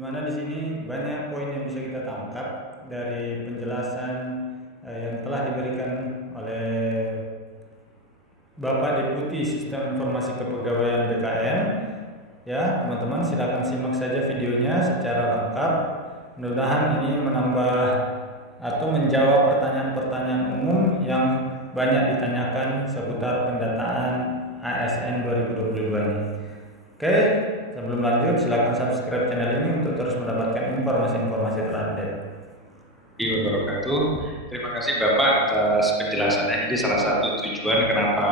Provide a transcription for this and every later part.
Dimana di sini banyak poin yang bisa kita tangkap dari penjelasan yang telah diberikan oleh Bapak Deputi Sistem Informasi Kepegawaian BKN. Ya, teman-teman silakan simak saja videonya secara lengkap. Mudah-mudahan ini menambah atau menjawab pertanyaan-pertanyaan umum yang banyak ditanyakan seputar pendataan ASN 2022 ini. Oke, sebelum lanjut silakan subscribe channel ini untuk terus mendapatkan informasi-informasi terupdate. Wabarakatuh. Terima kasih Bapak atas penjelasannya. Jadi salah satu tujuan kenapa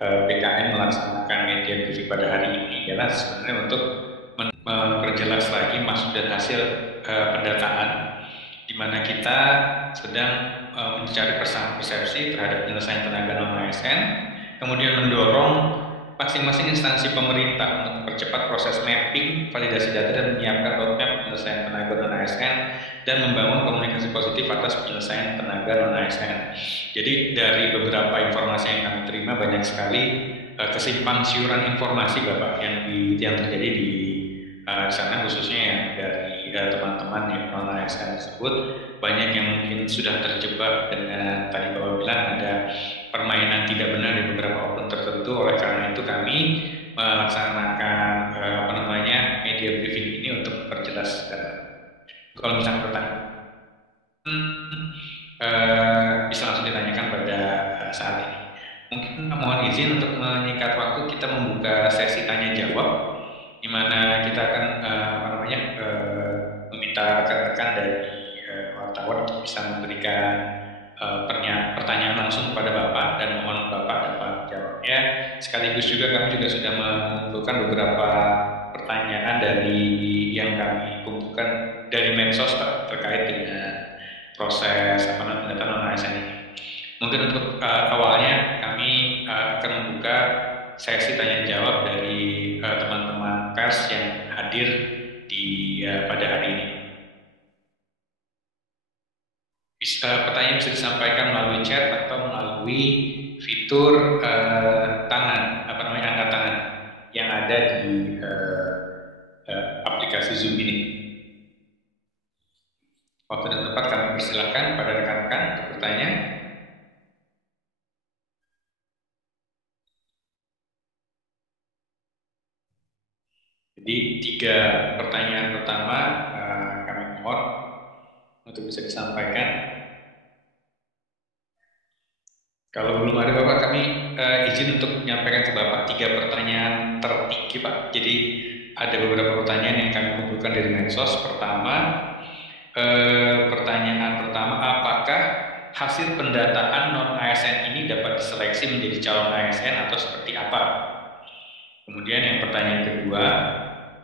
BKN melaksanakan media briefing pada hari ini adalah sebenarnya untuk memperjelas lagi maksud dan hasil pendataan, di mana kita sedang mencari persamaan persepsi terhadap penyelesaian tenaga non ASN, kemudian mendorong masing-masing instansi pemerintah untuk mempercepat proses mapping, validasi data, dan menyiapkan roadmap penyelesaian tenaga non ASN dan membangun komunikasi positif atas penyelesaian tenaga non ASN. Jadi dari beberapa informasi yang kami terima banyak sekali kesimpang siuran informasi Bapak yang terjadi di sana, khususnya yang dari teman-teman yang non ASN tersebut. Banyak yang mungkin sudah terjebak dengan tadi Bapak bilang ada permainan tidak benar di beberapa oknum tertentu. Oleh karena itu kami melaksanakan media briefing ini untuk memperjelas kalau misalnya pertanyaan bisa langsung ditanyakan pada saat ini. Mungkin mohon izin untuk menyingkat waktu, kita membuka sesi tanya jawab, di mana kita akan meminta rekan-rekan dari wartawan untuk bisa memberikan pertanyaan langsung kepada Bapak, dan mohon Bapak dapat jawabnya. Sekaligus juga kami juga sudah mengumpulkan beberapa pertanyaan dari yang kami kumpulkan dari medsos Pak, terkait dengan proses pendataan non ASN ini. Mungkin untuk awalnya kami akan membuka sesi tanya jawab dari teman-teman pers yang hadir di pada hari ini. Pertanyaan bisa disampaikan melalui chat atau melalui fitur angkat tangan yang ada di aplikasi Zoom ini. Waktu dan tempat kami persilahkan pada rekan-rekan untuk bertanya. Jadi 3 pertanyaan pertama kami mohon untuk bisa disampaikan. Kalau belum ada Bapak, kami izin untuk menyampaikan ke Bapak 3 pertanyaan tertinggi Pak. Jadi ada beberapa pertanyaan yang kami kumpulkan dari medsos. Pertanyaan pertama, apakah hasil pendataan non ASN ini dapat diseleksi menjadi calon ASN atau seperti apa? Kemudian yang pertanyaan kedua,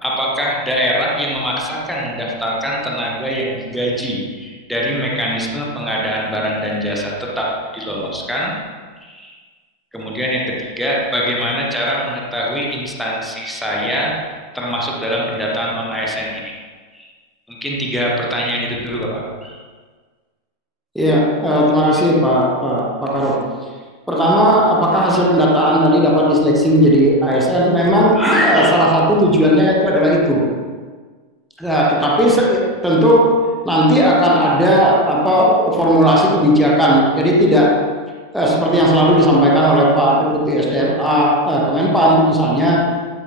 apakah daerah yang memaksakan mendaftarkan tenaga yang digaji dari mekanisme pengadaan barang dan jasa tetap diloloskan? Kemudian yang ketiga, bagaimana cara mengetahui instansi saya termasuk dalam pendataan non ASN ini? Mungkin 3 pertanyaan itu dulu Bapak. Iya, terima kasih Pak Karo. Pertama, apakah hasil pendataan tadi dapat diseleksi menjadi ASN? Memang salah satu tujuannya itu adalah itu. Tetapi tentu nanti akan ada formulasi kebijakan. Jadi tidak seperti yang selalu disampaikan oleh Pak Deputi SDMA Kemenpan misalnya,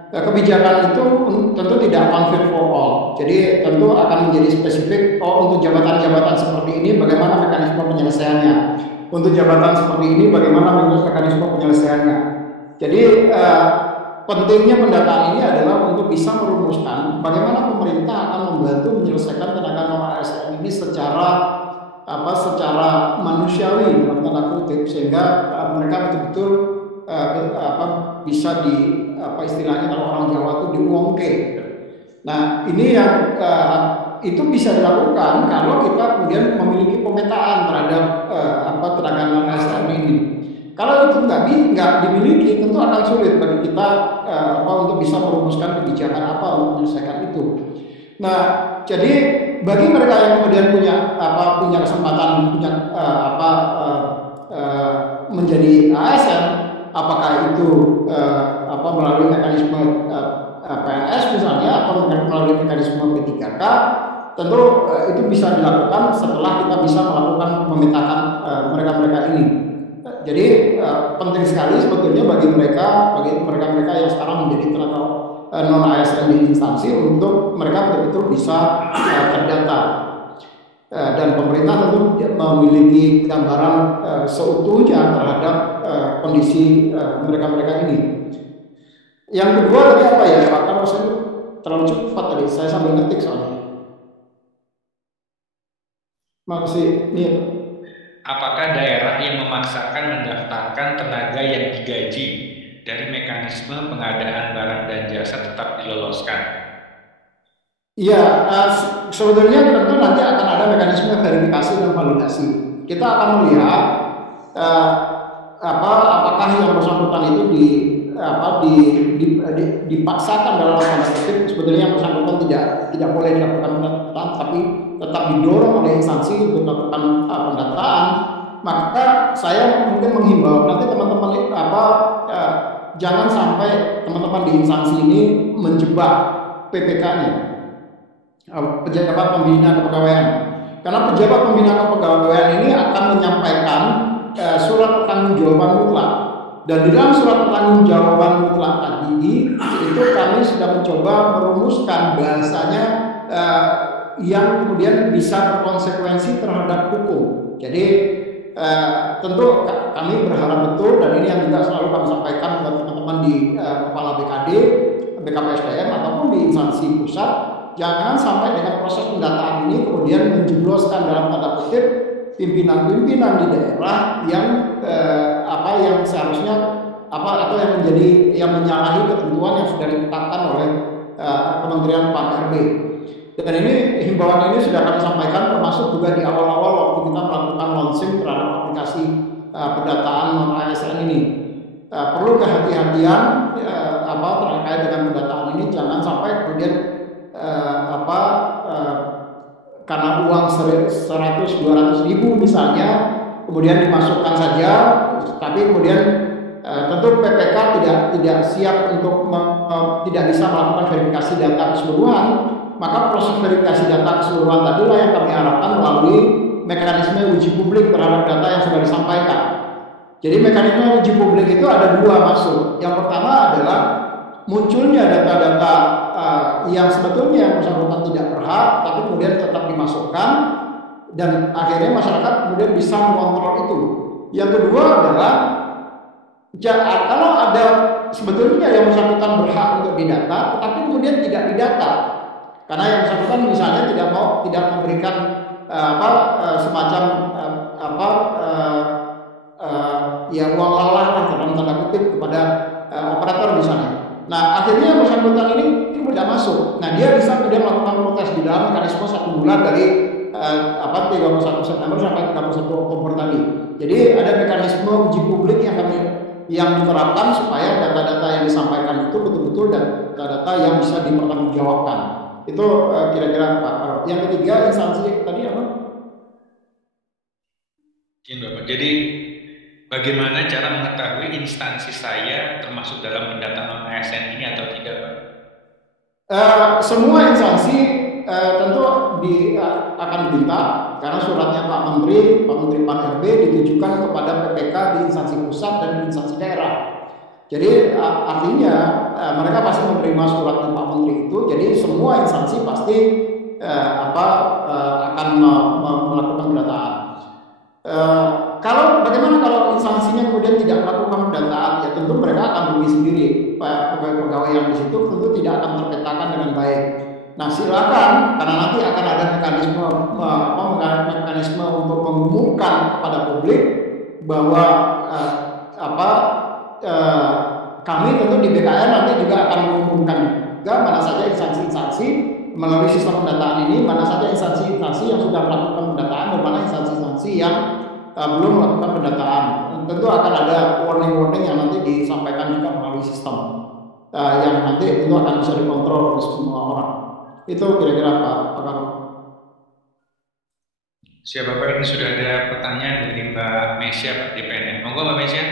kebijakan itu tentu tidak one fit for all. Jadi tentu akan menjadi spesifik untuk jabatan-jabatan seperti ini bagaimana mekanisme penyelesaiannya. Untuk jabatan seperti ini bagaimana mekanisme penyelesaiannya. Jadi pentingnya pendataan ini adalah untuk bisa merumuskan bagaimana pemerintah akan membantu menyelesaikan tenaga non ASN ini secara manusiawi dalam tanda kutip, sehingga mereka betul-betul bisa istilahnya kalau orang Jawa itu diuangke. Nah ini yang itu bisa dilakukan kalau kita kemudian memiliki pemetaan terhadap tenaga non ASN ini. Kalau itu nggak dimiliki, tentu akan sulit bagi kita untuk bisa merumuskan kebijakan apa untuk menyelesaikan itu. Nah, jadi bagi mereka yang kemudian punya kesempatan menjadi ASN, apakah itu melalui mekanisme PNS misalnya atau melalui mekanisme P3K, tentu itu bisa dilakukan setelah kita bisa melakukan memetakan mereka-mereka ini. Jadi penting sekali sebetulnya bagi mereka yang sekarang menjadi tenaga non ASN di instansi untuk mereka betul-betul bisa terdata. Dan pemerintah tentu memiliki gambaran seutuhnya terhadap kondisi mereka-mereka ini. Yang kedua tadi apa ya Pak? Kalau saya terlalu cepat tadi, saya sambil ngetik soalnya. Masih nih. Apakah daerah yang memaksakan mendaftarkan tenaga yang digaji dari mekanisme pengadaan barang dan jasa tetap diloloskan? Iya, sebetulnya tentu nanti akan ada mekanisme verifikasi dan validasi. Kita akan melihat apakah yang bersangkutan itu dipaksakan dalam tanda kutip. Sebetulnya yang bersangkutan tidak boleh dilakukan pendataan, tapi tetap didorong oleh instansi untuk melakukan pendataan. Maka saya mungkin menghimbau nanti teman-teman jangan sampai teman-teman di instansi ini menjebak PPK-nya, pejabat pembina kepegawaian. Karena pejabat pembina kepegawaian ini akan menyampaikan surat pertanggungjawaban mutlak. Dan di dalam surat pertanggungjawaban mutlak tadi itu kami sudah mencoba merumuskan bahasanya yang kemudian bisa berkonsekuensi terhadap hukum. Jadi tentu kami berharap betul, dan ini yang juga selalu kami sampaikan kepada teman-teman di kepala BKD, BKPSDM ataupun di instansi pusat, jangan sampai dengan proses pendataan ini kemudian menjebloskan dalam tanda kutip pimpinan-pimpinan di daerah yang yang seharusnya atau yang menyalahi ketentuan yang sudah ditetapkan oleh Kementerian Pan-RB. Dan ini himbauan ini sudah kami sampaikan termasuk juga di awal-awal waktu kita melakukan launching terhadap aplikasi pendataan non-ASN ini. Perlu kehati-hatian terkait dengan pendataan ini, jangan sampai kemudian karena uang 100-200 ribu misalnya kemudian dimasukkan saja, tapi kemudian tentu PPK tidak siap untuk tidak bisa melakukan verifikasi data keseluruhan. Maka proses verifikasi data keseluruhan tadilah yang kami harapkan melalui mekanisme uji publik terhadap data yang sudah disampaikan. Jadi mekanisme uji publik itu ada dua maksud. Yang pertama adalah munculnya data-data yang sebetulnya yang bersangkutan tidak berhak, tapi kemudian tetap dimasukkan, dan akhirnya masyarakat kemudian bisa mengontrol itu. Yang kedua adalah kalau ada sebetulnya yang bersangkutan berhak untuk didata, tetapi kemudian tidak didata. Karena yang bersangkutan misalnya tidak memberikan semacam uang lelah dalam tanda kutip kepada operator misalnya. Nah akhirnya yang bersangkutan ini tidak masuk. Nah dia bisa kemudian melakukan protes di dalam mekanisme 1 bulan dari 31 September sampai 31 Oktober tadi. Jadi ada mekanisme uji publik yang diterapkan supaya data-data yang disampaikan itu betul-betul data-data yang bisa dipertanggungjawabkan. Itu kira-kira Pak Karol. Yang ketiga instansi tadi apa? Jadi bagaimana cara mengetahui instansi saya termasuk dalam pendataan non-ASN ini atau tidak, Pak? Semua instansi tentu akan diminta, karena suratnya Pak Menteri Pan-RB ditujukan kepada PPK di instansi pusat dan di instansi daerah. Jadi artinya mereka pasti menerima suratnya Pak Menteri itu. Jadi semua instansi pasti akan melakukan pendataan. Bagaimana kalau instansinya kemudian tidak melakukan pendataan? Ya tentu mereka akan rugi sendiri. Pegawai yang di situ tentu tidak akan terpetakan dengan baik. Nah silakan, karena nanti akan ada mekanisme untuk mengumumkan kepada publik bahwa kami tentu di BKN nanti juga akan mengumumkan juga mana saja instansi-instansi melalui sistem pendataan ini, mana saja instansi-instansi yang sudah melakukan pendataan dan mana instansi-instansi yang belum melakukan pendataan. Tentu akan ada warning-warning yang nanti disampaikan juga melalui sistem yang nanti tentu akan bisa dikontrol oleh semua orang. Itu kira-kira Pak Karol. Siap Bapak, ini sudah ada pertanyaan dari Mbak Mesya Pak di PNN. Monggo Mbak Mesya.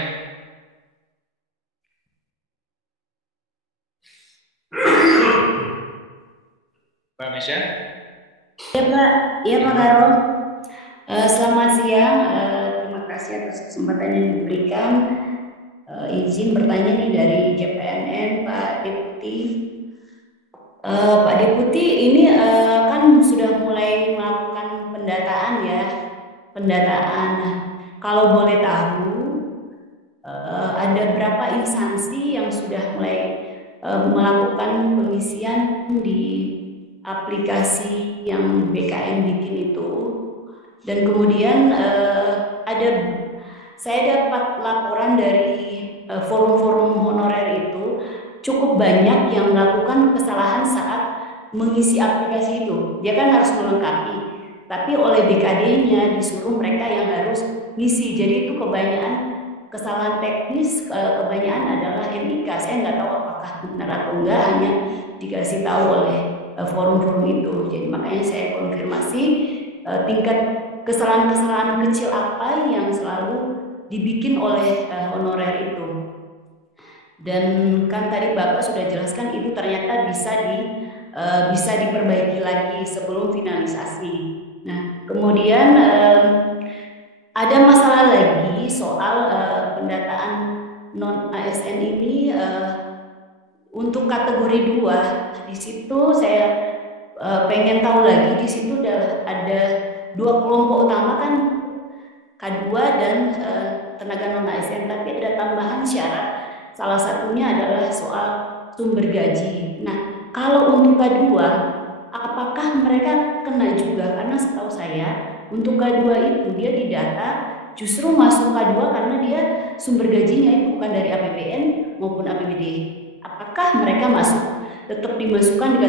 Mbak Mesya. Ya Pak, ya Pak Karo. Selamat siang, terima kasih atas kesempatan yang diberikan. Izin bertanya nih dari JPNN Pak Deputi. Pak Deputi, ini kan sudah mulai melakukan pendataan ya, pendataan. Nah, kalau boleh tahu, ada berapa instansi yang sudah mulai melakukan pengisian di aplikasi yang BKN bikin itu, dan kemudian saya dapat laporan dari forum-forum honorer itu cukup banyak yang melakukan kesalahan saat mengisi aplikasi itu. Dia kan harus melengkapi, tapi oleh BKD-nya disuruh mereka yang harus ngisi. Jadi itu kebanyakan kesalahan teknis, kebanyakan adalah NIK. Saya nggak tahu apakah benar atau enggak, hanya dikasih tahu oleh forum-forum itu. Jadi makanya saya konfirmasi tingkat kesalahan-kesalahan kecil apa yang selalu dibikin oleh honorer itu. Dan kan tadi Bapak sudah jelaskan itu ternyata bisa diperbaiki lagi sebelum finalisasi. Nah, kemudian ada masalah lagi soal pendataan non ASN ini untuk kategori 2. Di situ saya pengen tahu lagi, di situ ada 2 kelompok utama kan, K2 dan tenaga non ASN, tapi ada tambahan syarat. Salah satunya adalah soal sumber gaji. Nah, kalau untuk K2, apakah mereka kena juga? Karena setahu saya untuk K2 itu dia didata justru masuk K2 karena dia sumber gajinya itu bukan dari APBN maupun APBD. Apakah mereka tetap dimasukkan di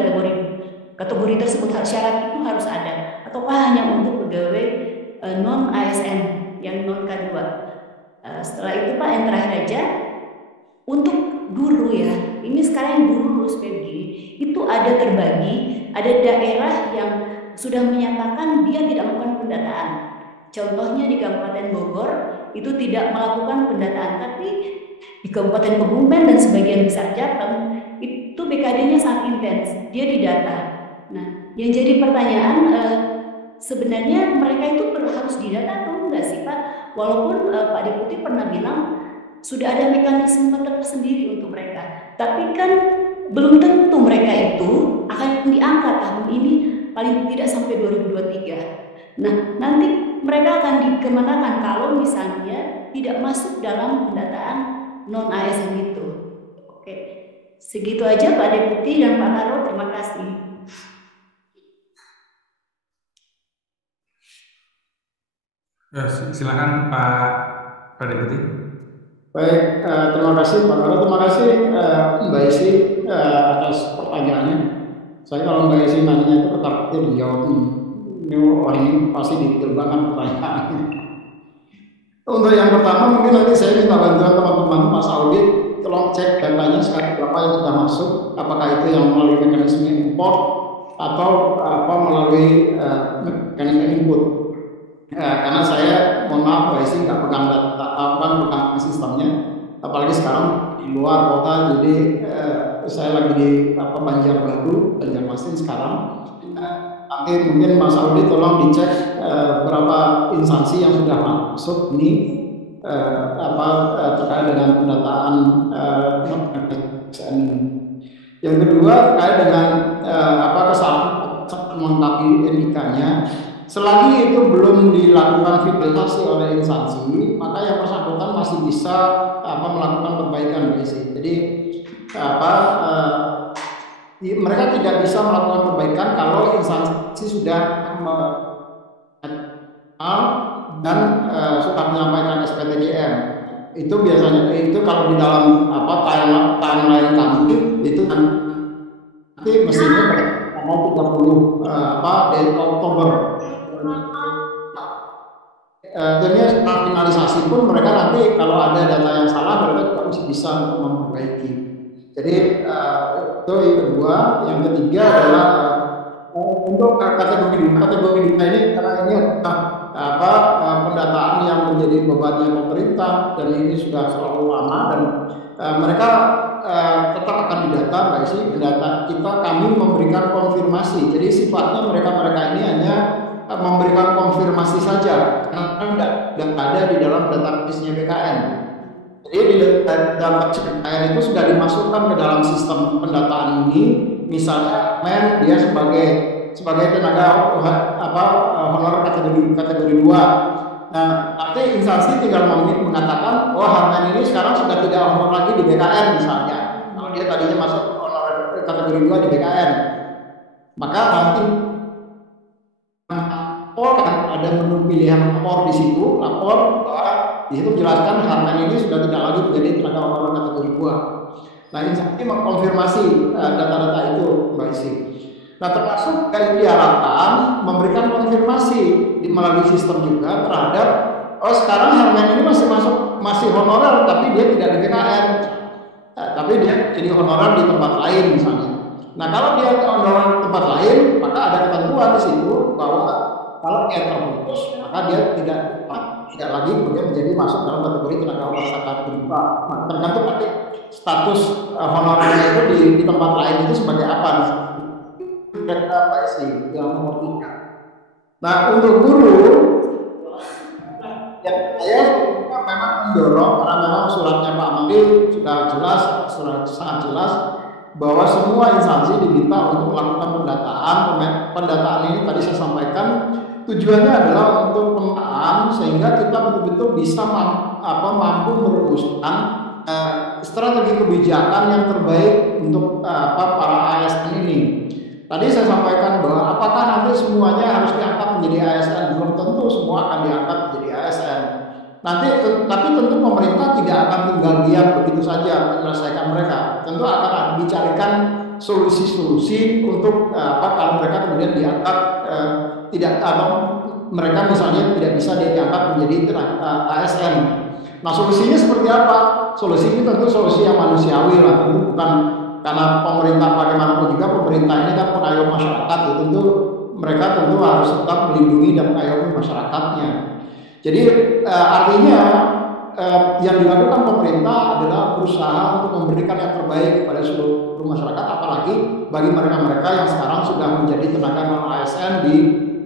kategori tersebut? Syarat itu harus ada, ataukah hanya untuk pegawai non ASN yang non K2? Setelah itu Pak, yang terakhir aja, untuk guru ya, ini sekarang yang guru lulus PBG itu ada terbagi, ada daerah yang sudah menyatakan dia tidak melakukan pendataan. Contohnya di Kabupaten Bogor itu tidak melakukan pendataan, tapi di Kabupaten Kebumen dan sebagian besar Jateng itu BKD-nya sangat intens, dia didata. Nah, yang jadi pertanyaan, sebenarnya mereka itu harus didata atau enggak sih Pak? Walaupun Pak Deputi pernah bilang sudah ada mekanisme tersendiri untuk mereka, tapi kan belum tentu mereka itu akan diangkat tahun ini, paling tidak sampai 2023. Nah, nanti mereka akan dikemanakan kalau misalnya tidak masuk dalam pendataan non ASN itu. Oke, segitu aja Pak Deputi dan Pak Karo, terima kasih. Ya, silakan Pak Deputi. Baik, terima kasih Pak Karo, terima kasih Mbak Isi atas pertanyaannya. Saya kalau Mbak Isi nanya itu ketakutnya dijawab ini orang ini pasti diterbangkan pertanyaannya. Untuk yang pertama mungkin nanti saya minta bantuan teman-teman Mas Audit, tolong cek datanya sekarang berapa yang sudah masuk, apakah itu yang melalui mekanisme import atau melalui mekanisme input. Karena saya mohon maaf Mbak Isi nggak pegang data, pegang sistemnya, apalagi sekarang di luar kota, jadi saya lagi di Banjarmasin sekarang. Nanti mungkin Mas Audi tolong dicek berapa instansi yang sudah masuk ini terkait dengan pendataan ASN. Yang kedua terkait dengan kesalahan melengkapi NIK-nya. Selagi itu belum dilakukan validasi oleh instansi, maka yang bersangkutan masih bisa melakukan perbaikan basic. Jadi mereka tidak bisa melakukan perbaikan kalau instansi sudah dan sudah menyampaikan SPTJM. Itu biasanya kalau di dalam timeline kami itu nanti mestinya mau 30 dari Oktober. Akhirnya setelah finalisasi pun mereka nanti kalau ada data yang salah mereka masih bisa untuk memperbaiki. Jadi itu yang kedua. Yang ketiga adalah untuk kategori data ini, karena ini pendataan yang menjadi bebannya pemerintah dan ini sudah selalu lama dan mereka tetap akan didata, Mbak Isi. Kami memberikan konfirmasi. Jadi sifatnya mereka ini hanya memberikan konfirmasi saja, karena tidak ada di dalam database-nya BKN. Jadi di database BKN itu sudah dimasukkan ke dalam sistem pendataan ini. Misalnya dia sebagai tenaga honor kategori 2. Nah, nanti instansi tinggal mengatakan, Harman ini sekarang sudah tidak honor lagi di BKN misalnya. Kalau dia tadinya masuk honor kategori 2 di BKN, maka nanti ada menu pilihan lapor di situ, lapor bahwa di situ jelaskan Harman ini sudah tidak lagi menjadi tenaga honor kategori 2. Nah, instansi mengkonfirmasi data-data itu, Mbak Isi. Nah, termasuk yang diharapkan memberikan konfirmasi melalui sistem juga terhadap sekarang Harman ini masih honorer tapi dia tidak di BKN, tapi dia jadi honorer di tempat lain misalnya. Nah, kalau dia honorer di tempat lain, maka ada ketentuan di situ bahwa kalau dia terputus, maka dia tidak lagi kemudian menjadi masuk dalam kategori tenaga honor kategori 2. Nah, tergantung nanti status honorernya itu di tempat lain itu sebagai apa Pak Isi yang nomor 3. Nah, untuk guru yang saya memang mendorong, karena memang suratnya Pak Menteri sudah jelas, sangat jelas bahwa semua instansi diminta untuk melakukan pendataan ini tadi saya sampaikan tujuannya adalah untuk pemetaan sehingga kita betul-betul bisa mampu merumuskan strategi kebijakan yang terbaik untuk para ASN ini. Tadi saya sampaikan bahwa apakah nanti semuanya harus diangkat menjadi ASN? Belum tentu semua akan diangkat menjadi ASN. Tapi tentu pemerintah tidak akan tinggal diam begitu saja menyelesaikan mereka. Tentu akan dicarikan solusi-solusi untuk kalau mereka kemudian diangkat mereka misalnya tidak bisa diangkat menjadi ASN. Nah, solusinya seperti apa? Solusi ini tentu solusi yang manusiawi lah, tentu bukan karena pemerintah bagaimanapun juga pemerintah ini kan pengayom masyarakat, tentu mereka harus tetap melindungi dan mengayomi masyarakatnya. Jadi artinya yang dilakukan pemerintah adalah berusaha untuk memberikan yang terbaik pada seluruh masyarakat, apalagi bagi mereka-mereka yang sekarang sudah menjadi tenaga non ASN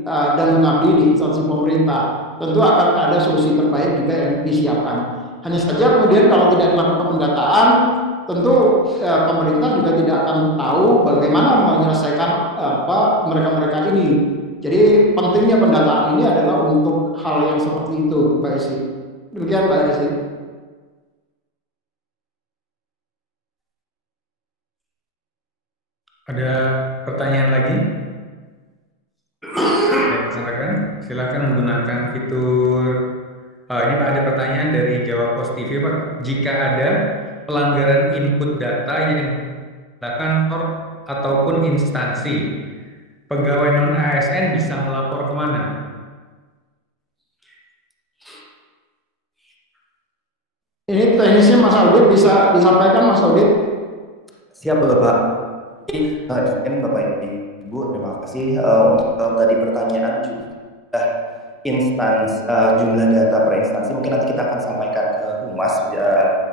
dan mengabdi di instansi pemerintah. Tentu akan ada solusi terbaik juga yang disiapkan. Hanya saja kemudian kalau tidak dilakukan pendataan, tentu pemerintah juga tidak akan tahu bagaimana menyelesaikan mereka-mereka ini. Jadi pentingnya pendataan ini adalah untuk hal yang seperti itu, Mbak Isi. Demikian, Mbak Isi. Ada pertanyaan lagi? Silakan menggunakan fitur. Ini ada pertanyaan dari Jawab Pos TV, Pak. Jika ada pelanggaran input data yang kantor ataupun instansi, pegawai non ASN bisa melapor kemana? Ini teknisnya Mas Audit, bisa disampaikan Mas Audit? Siap Bapak. Bapak Ibu, terima kasih untuk tadi pertanyaan juga jumlah data per instansi. Mungkin nanti kita akan sampaikan ke Humas biar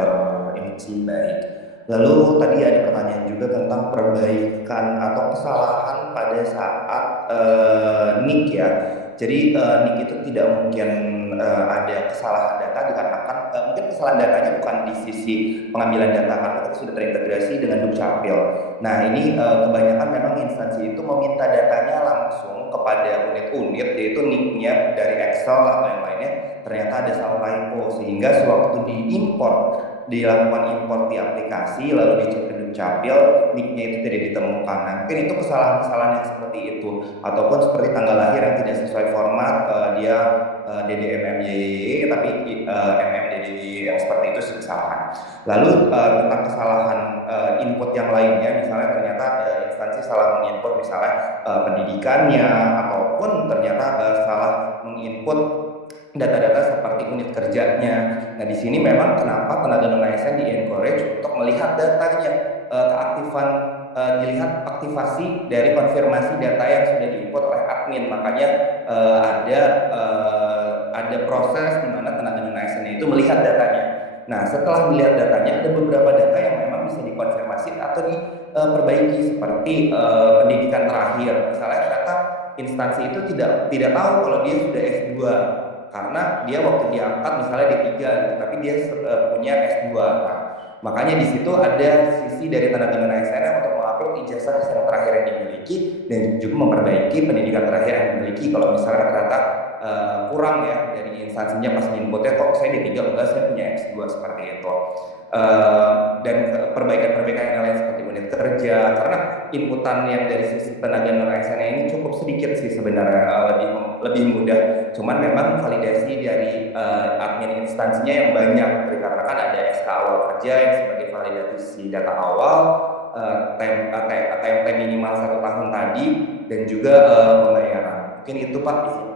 terintegrasi baik. Lalu tadi ada pertanyaan juga tentang perbaikan atau kesalahan pada saat NIK ya. Jadi NIK itu tidak mungkin ada kesalahan data dikarenakan mungkin kesalahan datanya bukan di sisi pengambilan data karena itu sudah terintegrasi dengan Dukcapil. Nah ini kebanyakan memang instansi itu meminta datanya langsung kepada unit-unit, yaitu NIK-nya dari Excel atau yang lainnya ternyata ada salah typo sehingga sewaktu dilakukan import di aplikasi lalu dicek ke Dukcapil, NIK-nya itu tidak ditemukan. Nah, mungkin itu kesalahan-kesalahan yang seperti itu ataupun seperti tanggal lahir yang tidak sesuai format, dia DDMMYY tapi MMDDY yang seperti itu kesalahan. Lalu tentang kesalahan input yang lainnya, misalnya ternyata instansi salah menginput misalnya pendidikannya ataupun ternyata salah menginput data-data seperti unit kerjanya. Nah di sini memang kenapa tenaga non ASN di-encourage untuk melihat datanya, dilihat aktivasi dari konfirmasi data yang sudah diinput oleh admin. Makanya ada proses di mana tenaga non ASN itu melihat datanya. Nah, setelah melihat datanya, ada beberapa data yang memang bisa dikonfirmasi atau diperbaiki, seperti pendidikan terakhir. Misalnya ternyata instansi itu tidak tahu kalau dia sudah S2, karena dia waktu diangkat misalnya D3 gitu, tapi dia punya S2. Nah, makanya di situ ada sisi dari tenaga non ASN untuk mengupload ijazah yang terakhir yang dimiliki dan juga memperbaiki pendidikan terakhir yang dimiliki. Kalau misalnya ternyata kurang ya dari instansinya pas inputnya, kok saya D3 enggak, saya punya S2, seperti itu. Dan perbaikan-perbaikan yang lain seperti unit kerja, karena inputan yang dari sisi tenaga non ASN ini cukup sedikit sih sebenarnya, lebih mudah. Cuman memang validasi dari admin instansinya yang banyak, dikarenakan ada SK awal kerja yang sebagai validasi data awal, TMT minimal 1 tahun tadi, dan juga pembayaran. Mungkin itu Pak di sini.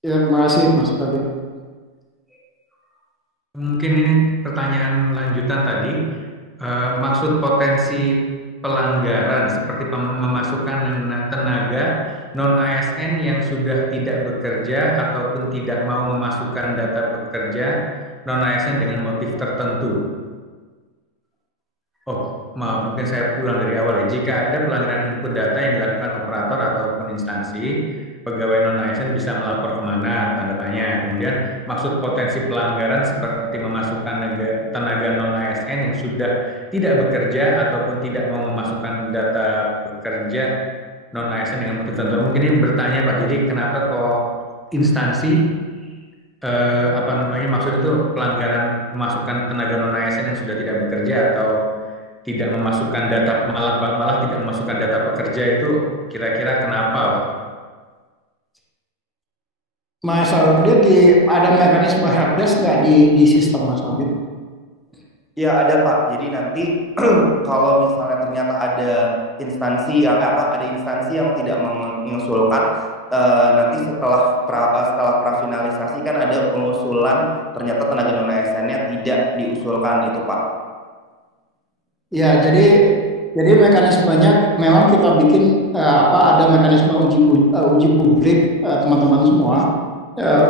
Ya, terima kasih Mas Tadi. Mungkin ini pertanyaan lanjutan tadi, maksud potensi pelanggaran seperti memasukkan tenaga non ASN yang sudah tidak bekerja ataupun tidak mau memasukkan data pekerja non ASN dengan motif tertentu. Oh, maaf, mungkin saya ulang dari awal ya. Jika ada pelanggaran input data yang dilakukan operator ataupun instansi, pegawai non ASN bisa melapor kemana, tanda tanya. Kemudian maksud potensi pelanggaran seperti memasukkan tenaga non ASN yang sudah tidak bekerja ataupun tidak mau memasukkan data pekerja non ASN dengan motif tertentu. Mungkin ini bertanya Pak, jadi kenapa kok instansi maksud itu pelanggaran memasukkan tenaga non ASN yang sudah tidak bekerja atau tidak memasukkan data, malah tidak memasukkan data pekerja, itu kira-kira kenapa Pak? Mas Audi, ada mekanisme helpdesk nggak di sistem Mas Audi? Ya ada Pak. Jadi nanti kalau misalnya ternyata ada instansi yang tidak mengusulkan, nanti setelah prafinalisasi kan ada pengusulan, ternyata tenaga non ASN-nya tidak diusulkan, itu Pak. Ya, jadi mekanismenya memang kita bikin ada mekanisme uji publik, teman-teman semua.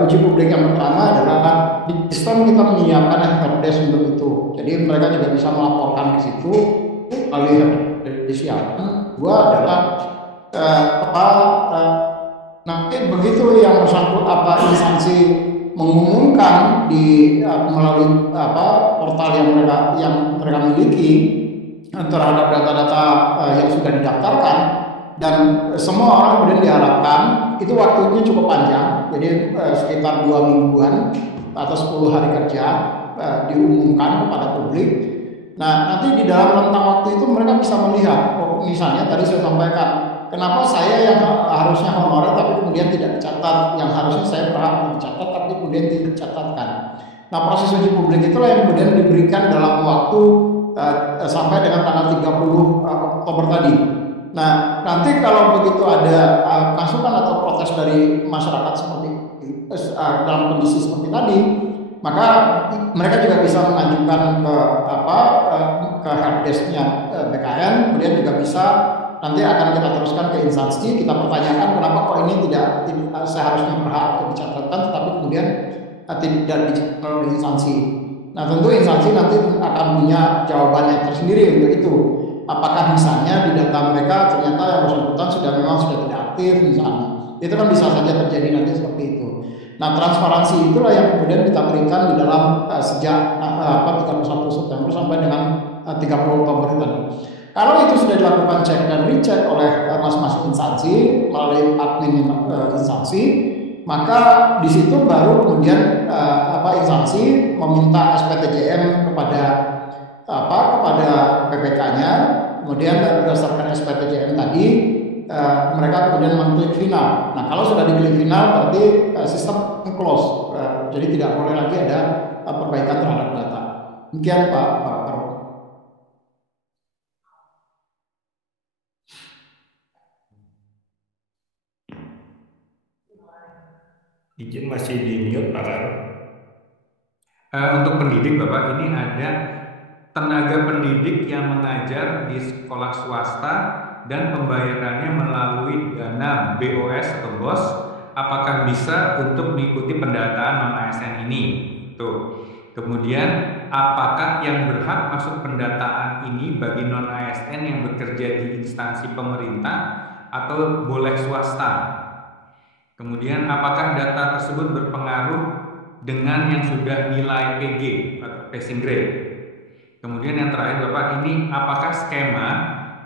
Uji publik yang pertama adalah di sistem kita menyiapkan helpdesk untuk itu. Jadi mereka juga bisa melaporkan di situ melalui helpdesk disiapkan. Dua adalah nanti begitu yang bersangkutan instansi mengumumkan melalui portal yang mereka miliki terhadap data-data yang sudah didaftarkan, dan semua orang kemudian diharapkan itu waktunya cukup panjang, jadi sekitar 2 mingguan atau 10 hari kerja diumumkan kepada publik. Nah, nanti di dalam rentang waktu itu mereka bisa melihat, misalnya tadi saya sampaikan, kenapa saya yang harusnya honorer tapi kemudian tidak dicatat, yang harusnya saya berhak untuk dicatat tapi kemudian tidak dicatatkan. Nah, proses uji publik itulah yang kemudian diberikan dalam waktu sampai dengan tanggal 30 Oktober tadi. Nah, nanti kalau begitu ada masukan atau protes dari masyarakat seperti dalam kondisi seperti tadi, maka mereka juga bisa mengajukan ke helpdesk-nya BKN, kemudian juga bisa nanti akan kita teruskan ke instansi, kita pertanyakan kenapa kok ini tidak seharusnya berhak untuk dicatatkan, tetapi kemudian tidak dicatat oleh instansi. Nah, tentu instansi nanti akan punya jawabannya tersendiri untuk itu. Apakah misalnya di data mereka ternyata yang bersangkutan sudah tidak aktif misalnya. Itu kan bisa saja terjadi nanti seperti itu. Nah, transparansi itulah yang kemudian kita berikan di dalam sejak 31 September sampai dengan 30 Oktober tadi. Kalau itu sudah dilakukan cek dan recheck oleh masing-masing instansi melalui admin instansi, maka di situ baru kemudian instansi meminta SPTJM kepada PPK-nya, kemudian berdasarkan SPTJM tadi mereka kemudian mengklik final. Nah, kalau sudah diklik final berarti sistem close, jadi tidak boleh lagi ada perbaikan terhadap data. Demikian Pak Karo. Izin masih di mute Pak Karo. Untuk pendidik Bapak, ini ada tenaga pendidik yang mengajar di sekolah swasta dan pembayarannya melalui dana BOS atau BOS, apakah bisa untuk mengikuti pendataan non-ASN ini? Tuh. Kemudian, apakah yang berhak masuk pendataan ini bagi non-ASN yang bekerja di instansi pemerintah atau boleh swasta? Kemudian, apakah data tersebut berpengaruh dengan yang sudah nilai PG atau passing grade? Kemudian yang terakhir Bapak, ini apakah skema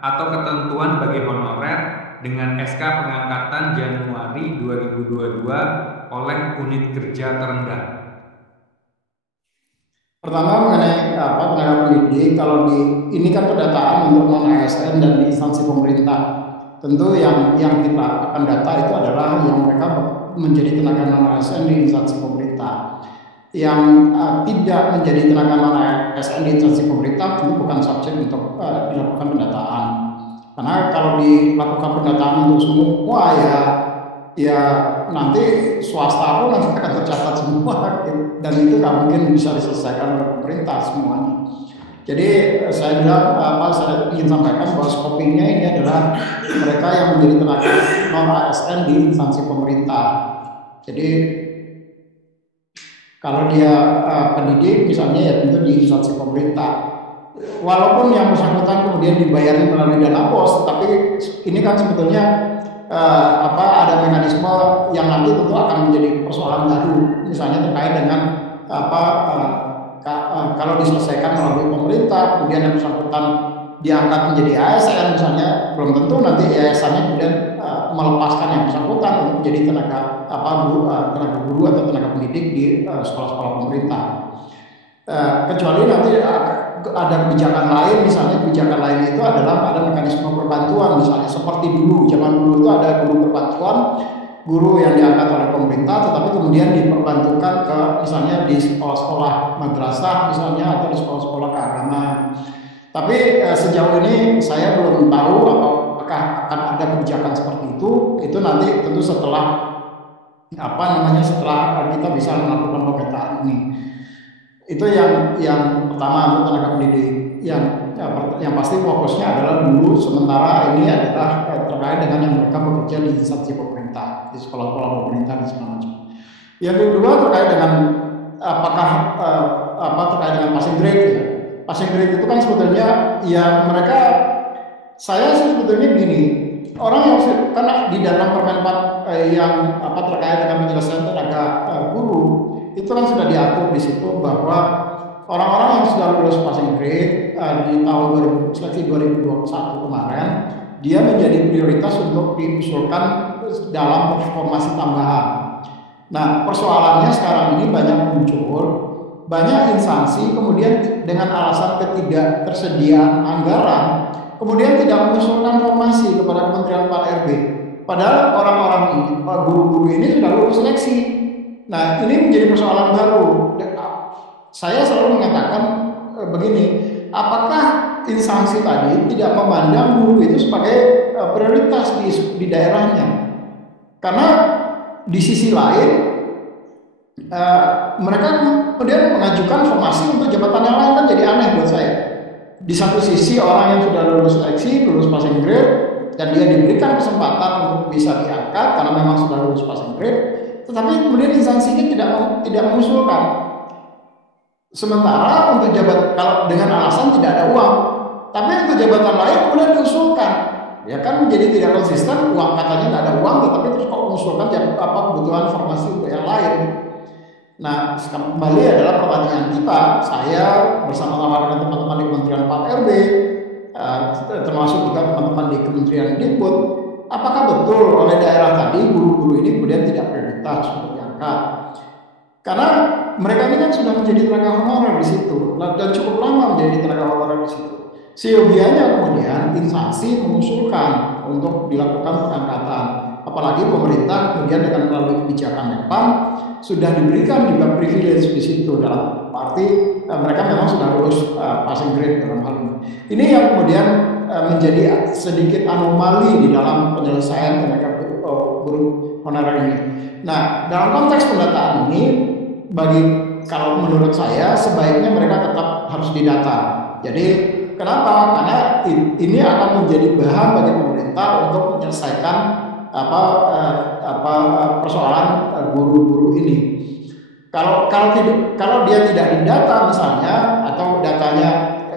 atau ketentuan bagi honorer dengan SK pengangkatan Januari 2022 oleh unit kerja terendah? Pertama mengenai tenaga pendidik, kalau ini kan pendataan untuk non-ASN dan di instansi pemerintah. Tentu yang kita akan data itu adalah yang mereka menjadi tenaga non-ASN di instansi pemerintah. Yang tidak menjadi tenaga non-ASN di instansi pemerintah tentu bukan subjek untuk dilakukan pendataan. Karena kalau dilakukan pendataan untuk semua ya nanti swasta pun nanti akan tercatat semua, dan itu nggak mungkin bisa diselesaikan oleh pemerintah semuanya. Jadi saya bilang saya ingin sampaikan bahwa scopingnya ini adalah mereka yang menjadi tenaga non ASN di instansi pemerintah. Jadi kalau dia pendidik misalnya ya tentu di instansi pemerintah. Walaupun yang bersangkutan kemudian dibayarnya melalui dana BOS, tapi ini kan sebetulnya ada mekanisme yang nanti tentu akan menjadi persoalan baru, misalnya terkait dengan kalau diselesaikan melalui pemerintah, kemudian yang bersangkutan diangkat menjadi ASN misalnya, belum tentu nanti yayasannya kemudian melepaskan yang bersangkutan untuk menjadi tenaga guru atau tenaga pendidik di sekolah-sekolah pemerintah. Kecuali nanti ada kebijakan lain, misalnya kebijakan lain itu adalah ada mekanisme perbantuan, misalnya seperti dulu, zaman dulu itu ada guru perbantuan, guru yang diangkat oleh pemerintah, tetapi kemudian diperbantukan ke misalnya di sekolah-sekolah madrasah misalnya atau di sekolah-sekolah keagamaan. Tapi sejauh ini saya belum tahu apakah akan ada kebijakan seperti itu. Itu nanti tentu setelah setelah kita bisa melakukan pemetaan ini. Itu yang pertama untuk tenaga pendidik. Yang pasti fokusnya adalah dulu sementara ini adalah terkait dengan yang mereka bekerja di instansi pemerintah, di sekolah-sekolah pemerintah dan segala macam. Yang kedua terkait dengan terkait dengan passing grade. Ya. Passing grade itu kan sebetulnya ya mereka, saya sebetulnya begini, orang yang karena di dalam Permenpan yang terkait dengan penyelesaian tenaga guru itu kan sudah diatur di situ bahwa orang-orang yang sudah lulus passing grade di tahun seleksi 2021 kemarin, dia menjadi prioritas untuk diusulkan dalam formasi tambahan. Nah, persoalannya sekarang ini banyak muncul, banyak instansi kemudian dengan alasan ketidaktersediaan anggaran, kemudian tidak mengusulkan formasi kepada Kementerian Pan-RB. Padahal orang-orang ini, guru-guru ini sudah lulus seleksi. Nah, ini menjadi persoalan baru. Saya selalu mengatakan begini, apakah instansi tadi tidak memandang guru itu sebagai prioritas di daerahnya? Karena di sisi lain mereka kemudian mengajukan formasi untuk jabatan yang lain, kan jadi aneh buat saya. Di satu sisi orang yang sudah lulus seleksi, lulus passing grade, dan dia diberikan kesempatan untuk bisa diangkat karena memang sudah lulus passing grade, tetapi kemudian instansinya tidak mengusulkan. Sementara untuk kalau dengan alasan tidak ada uang, tapi untuk jabatan lain kemudian diusulkan, ya kan menjadi tidak konsisten. Uang katanya tidak ada uang, tetapi terus kok mengusulkan kebutuhan formasi untuk yang lain. Nah, kembali adalah pertanyaan kita, saya bersama-sama dengan teman-teman di Kementerian Pan-RB, termasuk juga teman-teman di Kementerian Dikbud, apakah betul oleh daerah tadi guru-guru ini kemudian tidak prioritas untuk diangkat? Karena mereka ini kan sudah menjadi tenaga honorer di situ dan cukup lama menjadi tenaga honorer di situ. Seyogianya kemudian instansi mengusulkan untuk dilakukan pengangkatan. Apalagi pemerintah kemudian dengan melalui kebijakan Menpan sudah diberikan juga privilege di situ, dalam arti mereka memang sudah lulus passing grade dalam hal ini. Ini yang kemudian menjadi sedikit anomali di dalam penyelesaian tenaga guru honorer ini. Nah, dalam konteks pendataan ini, kalau menurut saya sebaiknya mereka tetap harus didata. Jadi kenapa? Karena ini akan menjadi bahan bagi pemerintah untuk menyelesaikan persoalan guru-guru ini. Kalau dia tidak didata misalnya, atau datanya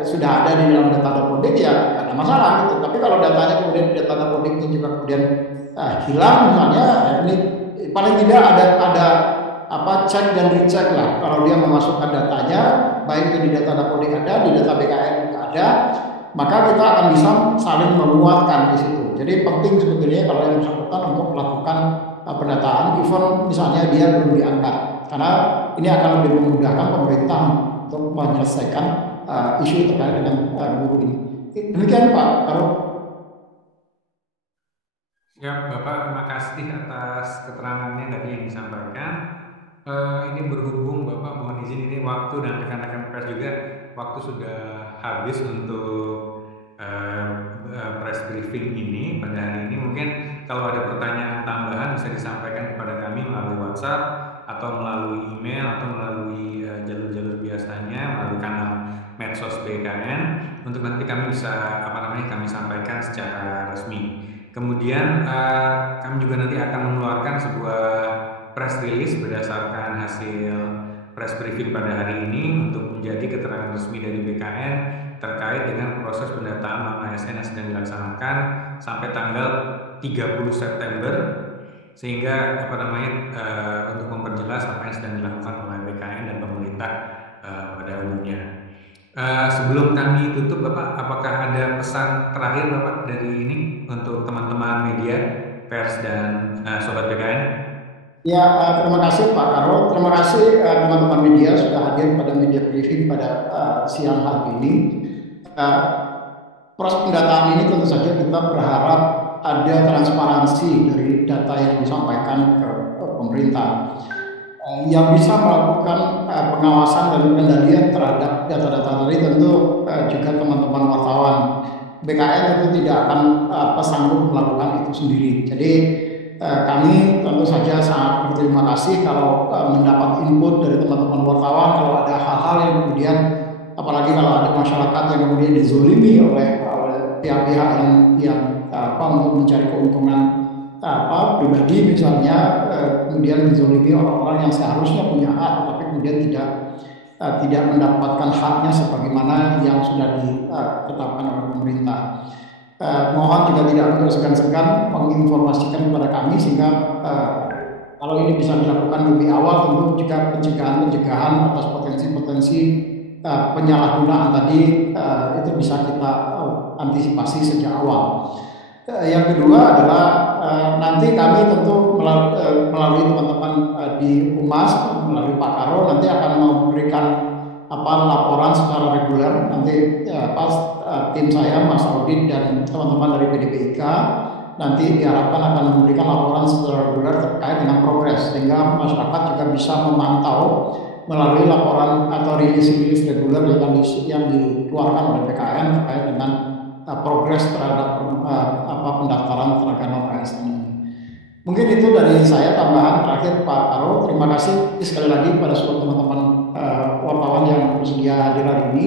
sudah ada di dalam data Dapodik, ya nggak ada masalah gitu. Tapi kalau datanya kemudian di data Dapodik ini juga kemudian hilang misalnya, ini paling tidak ada cek dan recheck lah. Kalau dia memasukkan datanya, baik itu di data Dapodik ada, di data BKN juga ada, maka kita akan bisa saling menguatkan di situ. Jadi penting sebetulnya kalau yang bersangkutan untuk melakukan pendataan, even misalnya dia belum diangkat, karena ini akan lebih memudahkan pemerintah untuk menyelesaikan isu terkait dengan guru ini. Demikian Pak Karo. Siap Bapak, terima kasih atas keterangannya tadi yang disampaikan. Ini berhubung Bapak mohon izin, ini waktu dan rekan-rekan pers juga waktu sudah habis untuk press briefing ini pada hari ini. Mungkin kalau ada pertanyaan tambahan bisa disampaikan kepada kami melalui WhatsApp atau melalui email atau melalui jalur-jalur biasanya melalui kanal medsos BKN, untuk nanti kami bisa kami sampaikan secara resmi. Kemudian kami juga nanti akan mengeluarkan sebuah press release berdasarkan hasil press briefing pada hari ini untuk menjadi keterangan resmi dari BKN terkait dengan proses pendataan non-ASN yang sedang dilaksanakan sampai tanggal 30 September, sehingga untuk memperjelas apa yang sedang dilakukan oleh BKN dan pemerintah pada umumnya. Sebelum kami tutup Bapak, apakah ada pesan terakhir Bapak dari ini untuk teman-teman media, pers dan sobat BKN? Ya, terima kasih Pak Karo, terima kasih teman-teman media sudah hadir pada media briefing pada siang hari ini. Proses pendataan ini tentu saja kita berharap ada transparansi dari data yang disampaikan ke pemerintah, yang bisa melakukan pengawasan dan pengendalian terhadap data-data tadi. Tentu juga teman-teman wartawan BKN tentu tidak akan sanggup melakukan itu sendiri. Jadi kami tentu saja sangat berterima kasih kalau mendapat input dari teman-teman wartawan. Kalau ada hal-hal yang kemudian, apalagi kalau ada masyarakat yang kemudian dizolimi oleh pihak-pihak yang untuk mencari keuntungan pribadi misalnya, kemudian dizolimi orang-orang yang seharusnya punya hak tetapi kemudian tidak mendapatkan haknya sebagaimana yang sudah ditetapkan oleh pemerintah. Mohon juga tidak untuk segan-segan menginformasikan kepada kami, sehingga kalau ini bisa dilakukan lebih awal, tentu juga pencegahan atas potensi-potensi penyalahgunaan tadi itu bisa kita antisipasi sejak awal. Yang kedua adalah nanti kami tentu melalui teman-teman di Humas, melalui Pak Karo, nanti akan memberikan laporan secara reguler. Nanti tim saya, Mas Audit dan teman-teman dari PDPIK nanti diharapkan akan memberikan laporan secara reguler terkait dengan progres, sehingga masyarakat juga bisa memantau melalui laporan atau rilis reguler yang dikeluarkan oleh BKN terkait dengan progres terhadap pendaftaran tenaga non-ASN ini. Mungkin itu dari saya, tambahan terakhir Pak Karo. Terima kasih sekali lagi pada seluruh teman-teman wartawan yang bersedia hadir hari ini.